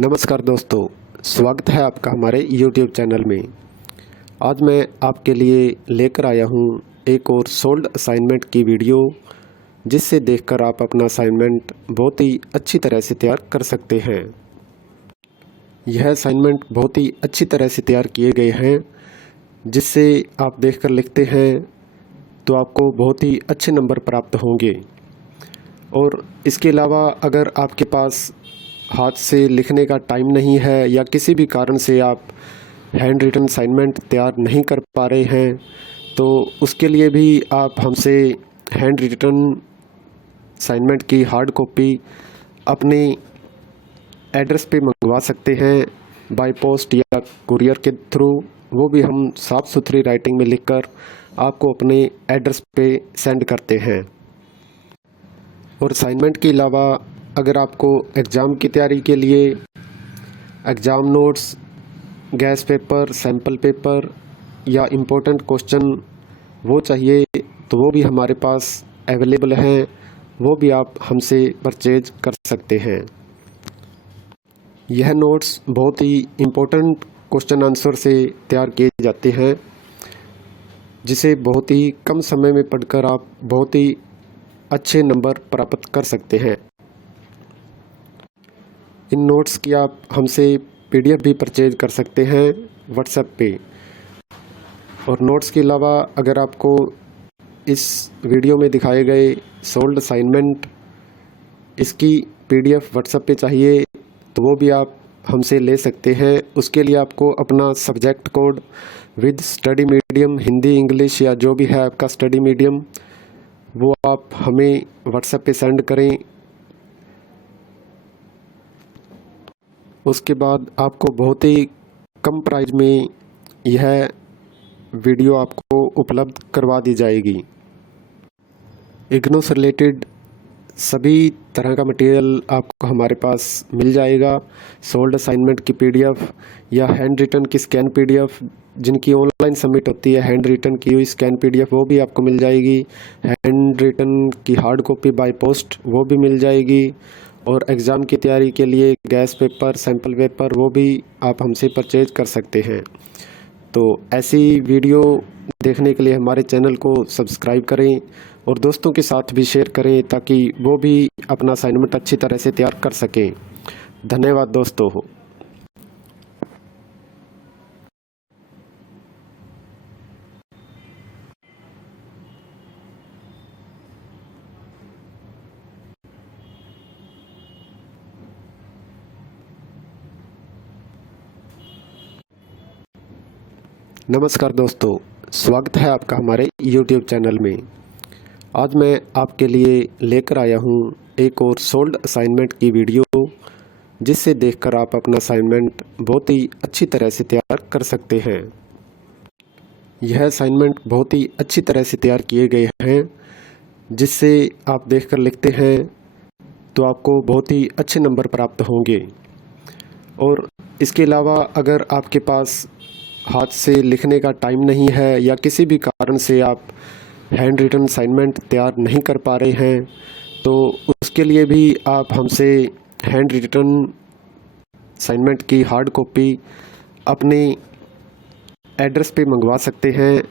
नमस्कार दोस्तों, स्वागत है आपका हमारे YouTube चैनल में। आज मैं आपके लिए लेकर आया हूँ एक और सोल्ड असाइनमेंट की वीडियो, जिससे देखकर आप अपना असाइनमेंट बहुत ही अच्छी तरह से तैयार कर सकते हैं। यह असाइनमेंट बहुत ही अच्छी तरह से तैयार किए गए हैं, जिससे आप देखकर लिखते हैं तो आपको बहुत ही अच्छे नंबर प्राप्त होंगे। और इसके अलावा अगर आपके पास हाथ से लिखने का टाइम नहीं है या किसी भी कारण से आप हैंड रिटन असाइनमेंट तैयार नहीं कर पा रहे हैं, तो उसके लिए भी आप हमसे हैंड रिटन असाइनमेंट की हार्ड कॉपी अपने एड्रेस पे मंगवा सकते हैं, बाय पोस्ट या कुरियर के थ्रू। वो भी हम साफ़ सुथरी राइटिंग में लिखकर आपको अपने एड्रेस पे सेंड करते हैं। और असाइनमेंट के अलावा अगर आपको एग्ज़ाम की तैयारी के लिए exam notes, gas paper, sample paper या इम्पोर्टेंट क्वेश्चन वो चाहिए, तो वो भी हमारे पास अवेलेबल हैं। वो भी आप हमसे परचेज कर सकते हैं। यह नोट्स बहुत ही इम्पोर्टेंट क्वेश्चन आंसर से तैयार किए जाते हैं, जिसे बहुत ही कम समय में पढ़कर आप बहुत ही अच्छे नंबर प्राप्त कर सकते हैं। इन नोट्स की आप हमसे PDF भी परचेज कर सकते हैं व्हाट्सएप पे। और नोट्स के अलावा अगर आपको इस वीडियो में दिखाए गए सोल्ड असाइनमेंट इसकी PDF व्हाट्सएप पे चाहिए, तो वो भी आप हमसे ले सकते हैं। उसके लिए आपको अपना subject code with study medium, Hindi, English या जो भी है आपका स्टडी मीडियम, वो आप हमें व्हाट्सएप पे सेंड करें। उसके बाद आपको बहुत ही कम प्राइस में यह वीडियो आपको उपलब्ध करवा दी जाएगी। इग्नू से रिलेटेड सभी तरह का मटेरियल आपको हमारे पास मिल जाएगा। सोल्ड असाइनमेंट की PDF या हैंड रिटन की स्कैन PDF, जिनकी ऑनलाइन सबमिट होती है, हैंड रिटन की हुई स्कैन PDF वो भी आपको मिल जाएगी। हैंड रिटन की हार्ड कॉपी बाय पोस्ट वो भी मिल जाएगी। और एग्ज़ाम की तैयारी के लिए गैस पेपर, सैम्पल पेपर वो भी आप हमसे परचेज कर सकते हैं। तो ऐसी वीडियो देखने के लिए हमारे चैनल को सब्सक्राइब करें और दोस्तों के साथ भी शेयर करें, ताकि वो भी अपना असाइनमेंट अच्छी तरह से तैयार कर सकें। धन्यवाद दोस्तों। नमस्कार दोस्तों, स्वागत है आपका हमारे YouTube चैनल में। आज मैं आपके लिए लेकर आया हूँ एक और सोल्ड असाइनमेंट की वीडियो, जिससे देखकर आप अपना असाइनमेंट बहुत ही अच्छी तरह से तैयार कर सकते हैं। यह असाइनमेंट बहुत ही अच्छी तरह से तैयार किए गए हैं, जिससे आप देखकर लिखते हैं तो आपको बहुत ही अच्छे नंबर प्राप्त होंगे। और इसके अलावा अगर आपके पास हाथ से लिखने का टाइम नहीं है या किसी भी कारण से आप हैंड रिटन असाइनमेंट तैयार नहीं कर पा रहे हैं, तो उसके लिए भी आप हमसे हैंड रिटन असाइनमेंट की हार्ड कॉपी अपने एड्रेस पे मंगवा सकते हैं,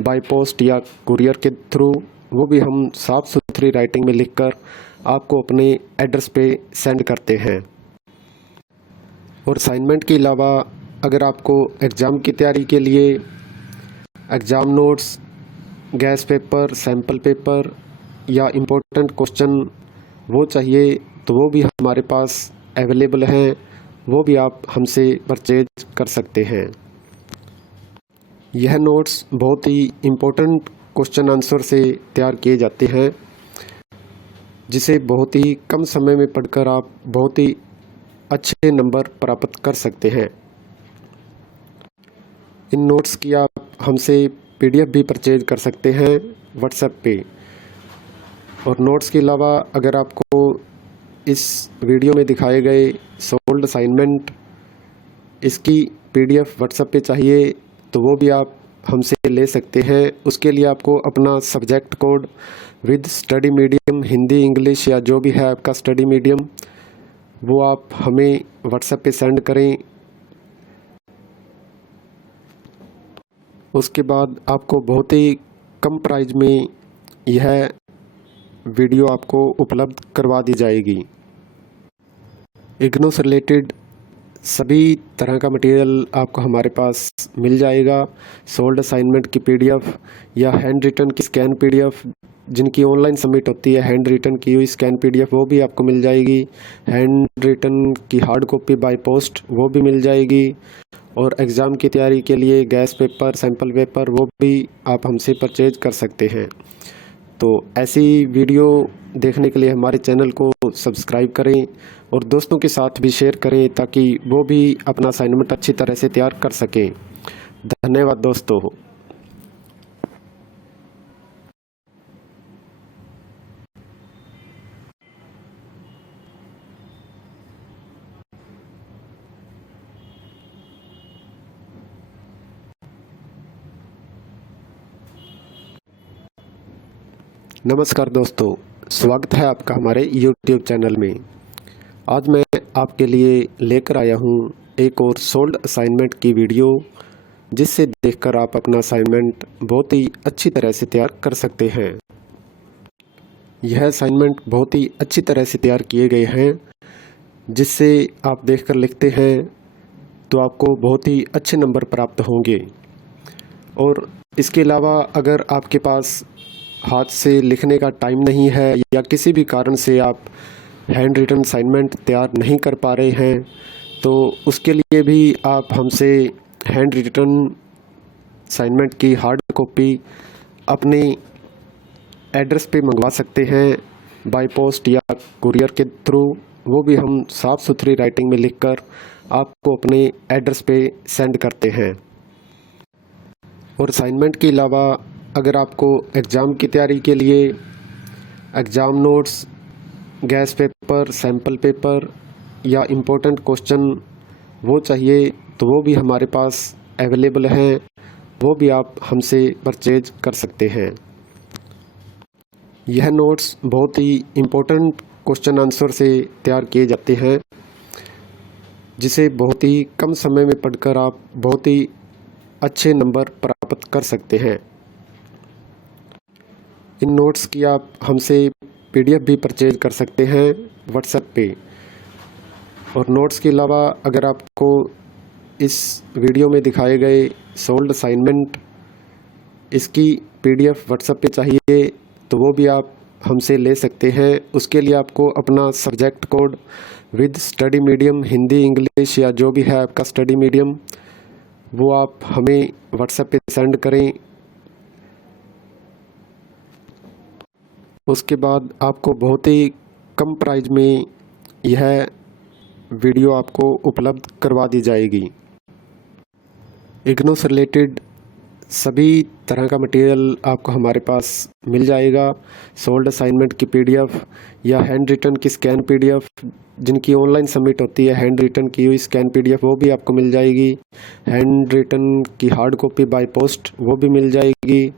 बाय पोस्ट या कुरियर के थ्रू। वो भी हम साफ़ सुथरी राइटिंग में लिखकर आपको अपने एड्रेस पे सेंड करते हैं। और असाइनमेंट के अलावा अगर आपको एग्ज़ाम की तैयारी के लिए exam notes, gas paper, sample paper या इम्पोर्टेंट क्वेश्चन वो चाहिए, तो वो भी हमारे पास अवेलेबल हैं। वो भी आप हमसे परचेज कर सकते हैं। यह नोट्स बहुत ही इम्पोर्टेंट क्वेश्चन आंसर से तैयार किए जाते हैं, जिसे बहुत ही कम समय में पढ़कर आप बहुत ही अच्छे नंबर प्राप्त कर सकते हैं। इन नोट्स की आप हमसे PDF भी परचेज कर सकते हैं व्हाट्सएप पे। और नोट्स के अलावा अगर आपको इस वीडियो में दिखाए गए सोल्ड असाइनमेंट इसकी PDF व्हाट्सएप पे चाहिए, तो वो भी आप हमसे ले सकते हैं। उसके लिए आपको अपना subject code with study medium, Hindi, English या जो भी है आपका स्टडी मीडियम, वो आप हमें व्हाट्सएप पे सेंड करें। उसके बाद आपको बहुत ही कम प्राइस में यह वीडियो आपको उपलब्ध करवा दी जाएगी। इग्नू से रिलेटेड सभी तरह का मटेरियल आपको हमारे पास मिल जाएगा। सोल्ड असाइनमेंट की पीडीएफ या हैंड रिटन की स्कैन पीडीएफ, जिनकी ऑनलाइन सबमिट होती है, हैंड रिटन की हुई स्कैन पीडीएफ वो भी आपको मिल जाएगी। हैंड रिटन की हार्ड कॉपी बाय पोस्ट वो भी मिल जाएगी। और एग्ज़ाम की तैयारी के लिए गैस पेपर, सैम्पल पेपर वो भी आप हमसे परचेज कर सकते हैं। तो ऐसी वीडियो देखने के लिए हमारे चैनल को सब्सक्राइब करें और दोस्तों के साथ भी शेयर करें ताकि वो भी अपना असाइनमेंट अच्छी तरह से तैयार कर सकें। धन्यवाद दोस्तों। नमस्कार दोस्तों, स्वागत है आपका हमारे YouTube चैनल में। आज मैं आपके लिए लेकर आया हूँ एक और सोल्ड असाइनमेंट की वीडियो, जिससे देखकर आप अपना असाइनमेंट बहुत ही अच्छी तरह से तैयार कर सकते हैं। यह असाइनमेंट बहुत ही अच्छी तरह से तैयार किए गए हैं, जिससे आप देखकर लिखते हैं तो आपको बहुत ही अच्छे नंबर प्राप्त होंगे। और इसके अलावा अगर आपके पास हाथ से लिखने का टाइम नहीं है या किसी भी कारण से आप हैंड रिटन असाइनमेंट तैयार नहीं कर पा रहे हैं, तो उसके लिए भी आप हमसे हैंड रिटन असाइनमेंट की हार्ड कॉपी अपने एड्रेस पे मंगवा सकते हैं, बाय पोस्ट या कुरियर के थ्रू। वो भी हम साफ़ सुथरी राइटिंग में लिखकर आपको अपने एड्रेस पे सेंड करते हैं। और असाइनमेंट के अलावा अगर आपको एग्ज़ाम की तैयारी के लिए exam notes, gas paper, sample paper या इम्पोर्टेंट क्वेश्चन वो चाहिए, तो वो भी हमारे पास अवेलेबल हैं। वो भी आप हमसे परचेज कर सकते हैं। यह नोट्स बहुत ही इम्पोर्टेंट क्वेश्चन आंसर से तैयार किए जाते हैं, जिसे बहुत ही कम समय में पढ़कर आप बहुत ही अच्छे नंबर प्राप्त कर सकते हैं। इन नोट्स की आप हमसे पीडीएफ भी परचेज कर सकते हैं व्हाट्सएप पे। और नोट्स के अलावा अगर आपको इस वीडियो में दिखाए गए सोल्ड असाइनमेंट इसकी पीडीएफ व्हाट्सएप पे चाहिए, तो वो भी आप हमसे ले सकते हैं। उसके लिए आपको अपना subject code with study medium, Hindi, English या जो भी है आपका स्टडी मीडियम, वो आप हमें व्हाट्सएप पे सेंड करें। उसके बाद आपको बहुत ही कम प्राइस में यह वीडियो आपको उपलब्ध करवा दी जाएगी। इग्नू से रिलेटेड सभी तरह का मटेरियल आपको हमारे पास मिल जाएगा। सोल्ड असाइनमेंट की पीडीएफ या हैंड रिटन की स्कैन पीडीएफ, जिनकी ऑनलाइन सबमिट होती है, हैंड रिटन की हुई स्कैन पीडीएफ वो भी आपको मिल जाएगी। हैंड रिटन की हार्ड कॉपी बाय पोस्ट वो भी मिल जाएगी।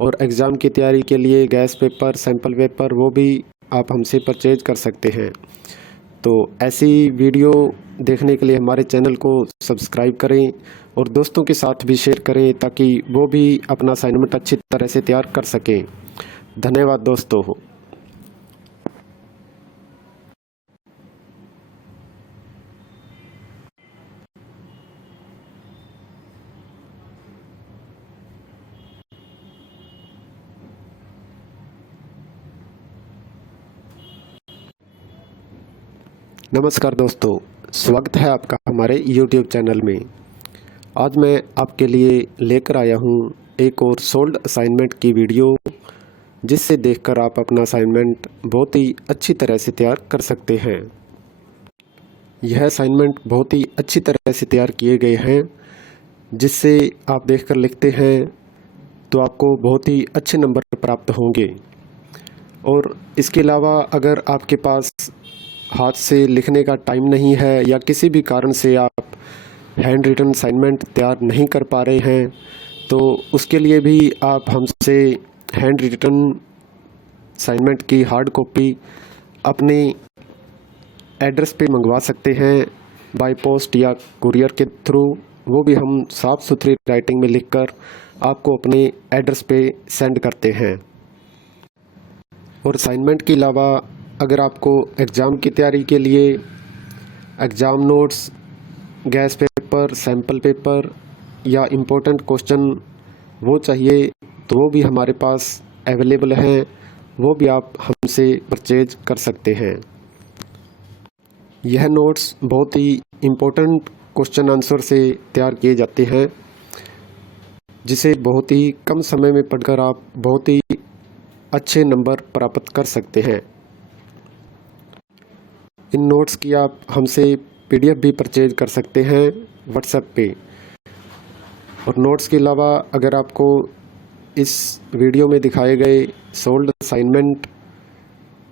और एग्ज़ाम की तैयारी के लिए गैस पेपर, सैम्पल पेपर वो भी आप हमसे परचेज कर सकते हैं। तो ऐसी वीडियो देखने के लिए हमारे चैनल को सब्सक्राइब करें और दोस्तों के साथ भी शेयर करें ताकि वो भी अपना असाइनमेंट अच्छी तरह से तैयार कर सकें। धन्यवाद दोस्तों। नमस्कार दोस्तों, स्वागत है आपका हमारे YouTube चैनल में। आज मैं आपके लिए लेकर आया हूँ एक और सोल्ड असाइनमेंट की वीडियो, जिससे देखकर आप अपना असाइनमेंट बहुत ही अच्छी तरह से तैयार कर सकते हैं। यह असाइनमेंट बहुत ही अच्छी तरह से तैयार किए गए हैं, जिससे आप देखकर लिखते हैं तो आपको बहुत ही अच्छे नंबर प्राप्त होंगे। और इसके अलावा अगर आपके पास हाथ से लिखने का टाइम नहीं है या किसी भी कारण से आप हैंड रिटन असाइनमेंट तैयार नहीं कर पा रहे हैं, तो उसके लिए भी आप हमसे हैंड रिटन असाइनमेंट की हार्ड कॉपी अपने एड्रेस पे मंगवा सकते हैं बाय पोस्ट या कुरियर के थ्रू। वो भी हम साफ़ सुथरी राइटिंग में लिखकर आपको अपने एड्रेस पे सेंड करते हैं। और असाइनमेंट के अलावा अगर आपको एग्ज़ाम की तैयारी के लिए exam notes, gas paper, sample paper या इम्पोर्टेंट क्वेश्चन वो चाहिए तो वो भी हमारे पास अवेलेबल हैं। वो भी आप हमसे परचेज कर सकते हैं। यह नोट्स बहुत ही इम्पोर्टेंट क्वेश्चन आंसर से तैयार किए जाते हैं, जिसे बहुत ही कम समय में पढ़कर आप बहुत ही अच्छे नंबर प्राप्त कर सकते हैं। इन नोट्स की आप हमसे PDF भी परचेज कर सकते हैं व्हाट्सएप पे। और नोट्स के अलावा अगर आपको इस वीडियो में दिखाए गए सोल्ड असाइनमेंट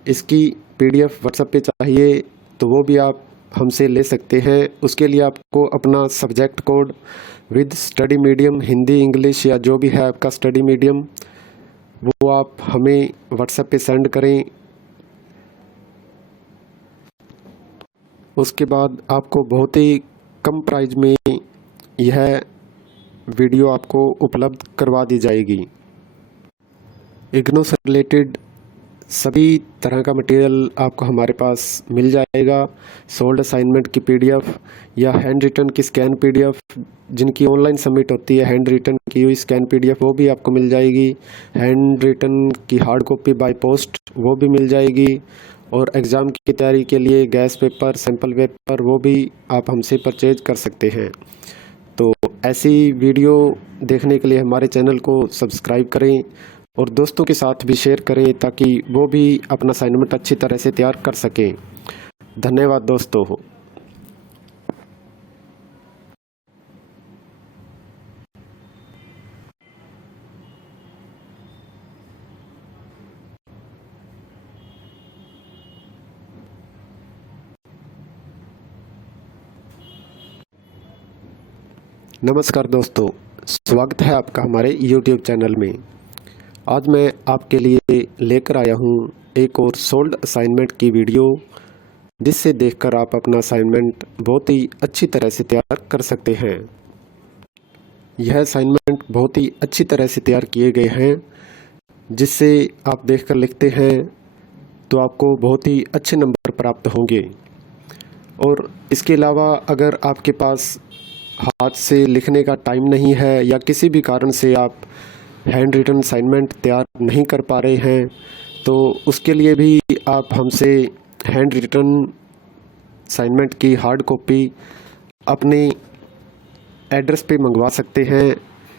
इसकी PDF व्हाट्सएप पे चाहिए तो वो भी आप हमसे ले सकते हैं। उसके लिए आपको अपना subject code with study medium, Hindi, English या जो भी है आपका स्टडी मीडियम, वो आप हमें व्हाट्सएप पे सेंड करें। उसके बाद आपको बहुत ही कम प्राइस में यह वीडियो आपको उपलब्ध करवा दी जाएगी। इग्नू से रिलेटेड सभी तरह का मटेरियल आपको हमारे पास मिल जाएगा। सोल्ड असाइनमेंट की PDF या हैंड रिटन की स्कैन PDF, जिनकी ऑनलाइन सबमिट होती है, हैंड रिटन की हुई स्कैन PDF वो भी आपको मिल जाएगी। हैंड रिटन की हार्ड कॉपी बाय पोस्ट वो भी मिल जाएगी। और एग्ज़ाम की तैयारी के लिए गैस पेपर, सैम्पल पेपर वो भी आप हमसे परचेज कर सकते हैं। तो ऐसी वीडियो देखने के लिए हमारे चैनल को सब्सक्राइब करें और दोस्तों के साथ भी शेयर करें ताकि वो भी अपना असाइनमेंट अच्छी तरह से तैयार कर सकें। धन्यवाद दोस्तों। नमस्कार दोस्तों, स्वागत है आपका हमारे YouTube चैनल में। आज मैं आपके लिए लेकर आया हूँ एक और सोल्ड असाइनमेंट की वीडियो, जिससे देखकर आप अपना असाइनमेंट बहुत ही अच्छी तरह से तैयार कर सकते हैं। यह असाइनमेंट बहुत ही अच्छी तरह से तैयार किए गए हैं, जिससे आप देखकर लिखते हैं तो आपको बहुत ही अच्छे नंबर प्राप्त होंगे। और इसके अलावा अगर आपके पास हाथ से लिखने का टाइम नहीं है या किसी भी कारण से आप हैंड रिटन असाइनमेंट तैयार नहीं कर पा रहे हैं, तो उसके लिए भी आप हमसे हैंड रिटन असाइनमेंट की हार्ड कॉपी अपने एड्रेस पे मंगवा सकते हैं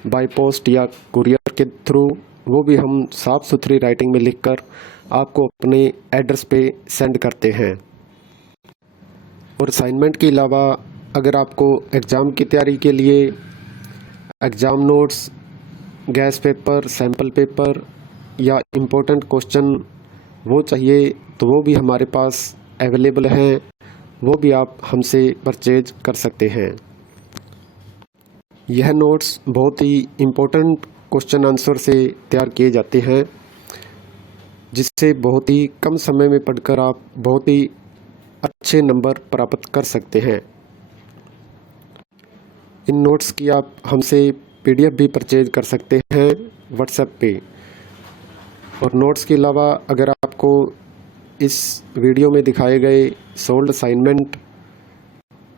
बाय पोस्ट या कुरियर के थ्रू। वो भी हम साफ़ सुथरी राइटिंग में लिखकर आपको अपने एड्रेस पे सेंड करते हैं। और असाइनमेंट के अलावा अगर आपको एग्ज़ाम की तैयारी के लिए exam notes, gas paper, sample paper या इम्पोर्टेंट क्वेश्चन वो चाहिए तो वो भी हमारे पास अवेलेबल हैं। वो भी आप हमसे परचेज कर सकते हैं। यह नोट्स बहुत ही इम्पोर्टेंट क्वेश्चन आंसर से तैयार किए जाते हैं, जिससे बहुत ही कम समय में पढ़कर आप बहुत ही अच्छे नंबर प्राप्त कर सकते हैं। इन नोट्स की आप हमसे PDF भी परचेज कर सकते हैं व्हाट्सएप पे। और नोट्स के अलावा अगर आपको इस वीडियो में दिखाए गए सोल्ड असाइनमेंट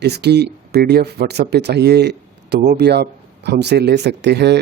इसकी PDF व्हाट्सएप पे चाहिए तो वो भी आप हमसे ले सकते हैं।